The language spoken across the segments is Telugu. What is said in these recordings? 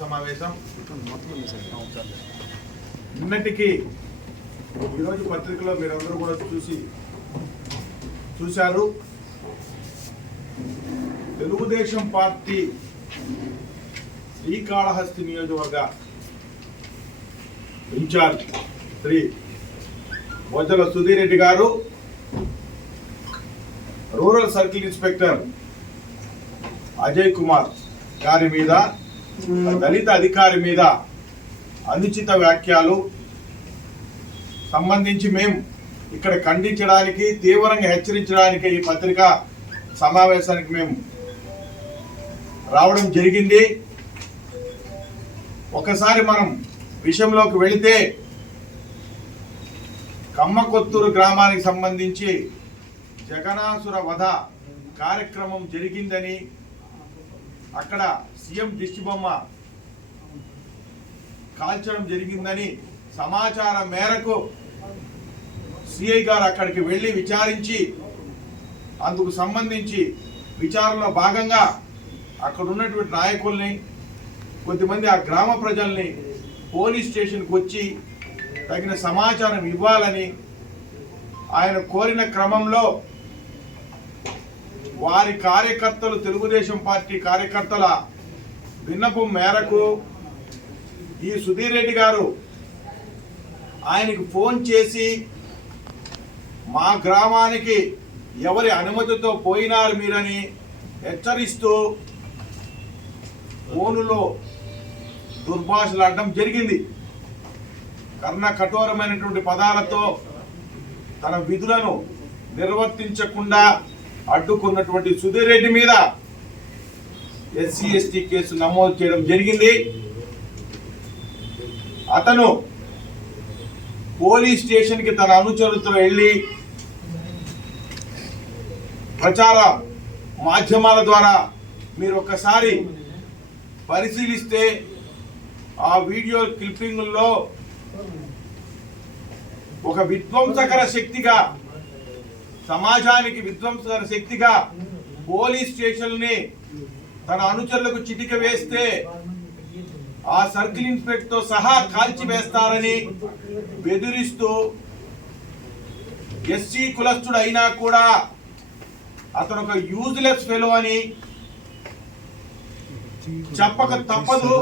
సమావేశం నిన్నటికి ఈరోజు పత్రికలో మీరందరూ కూడా చూశారు. తెలుగుదేశం పార్టీ శ్రీకాళహస్తి నియోజకవర్గ ఇన్ఛార్జ్ శ్రీ బొజ్జల సుధీర్ రెడ్డి గారు rural circle inspector Ajay Kumar గారి మీద, దళిత అధికారి మీద అనుచిత వ్యాఖ్యలు సంబంధించి మేము ఇక్కడ ఖండించడానికి, తీవ్రంగా హెచ్చరించడానికి ఈ పత్రికా సమావేశానికి మేము రావడం జరిగింది. ఒకసారి మనం విషయంలోకి వెళితే, కమ్మకొత్తూరు గ్రామానికి సంబంధించి జగనాసుర వధ కార్యక్రమం జరిగిందని, అక్కడ సీఎం దిష్టిబొమ్మ కాల్చడం జరిగిందని సమాచారం మేరకు సిఐ గారు అక్కడికి వెళ్ళి విచారించి, అందుకు సంబంధించి విచారణలో భాగంగా అక్కడ ఉన్నటువంటి నాయకుల్ని, కొద్దిమంది ఆ గ్రామ ప్రజల్ని పోలీస్ స్టేషన్కి వచ్చి తగిన సమాచారం ఇవ్వాలని ఆయన కోరిన క్రమంలో వారి కార్యకర్తలు, తెలుగుదేశం పార్టీ కార్యకర్తల విన్నపం మేరకు ఈ సుధీర్ రెడ్డి గారు ఆయనకు ఫోన్ చేసి, మా గ్రామానికి ఎవరి అనుమతితో పోయినారు మీరని హెచ్చరిస్తూ ఫోనులో దుర్భాషలాడడం జరిగింది. కర్ణ కఠోరమైనటువంటి పదాలతో తన విధులను నిర్వర్తించకుండా అడ్డుకున్నటువంటి సుధీర్ రెడ్డి మీద SC/ST కేసు నమోదు చేయడం జరిగింది. అతను పోలీస్ స్టేషన్కి తన అనుచరులతో వెళ్ళి ప్రచార మాధ్యమాల ద్వారా మీరు ఒక్కసారి పరిశీలిస్తే ఆ వీడియో క్లిప్పింగ్లో ఒక విధ్వంసకర శక్తిగా, సమాజానికి విధ్వంసకర శక్తిగా పోలీస్ స్టేషన్ని తన అనుచరులకు చిటిక వేస్తే ఆ సర్కిల్ ఇన్స్పెక్టర్తో సహా కాల్చివేస్తారని బెదిరిస్తూ, SC కులస్తుడు అయినా కూడా అతను ఒక యూజ్లెస్ ఫెలో అని చెప్పక తప్పదు,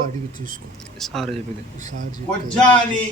కొజ్జా అని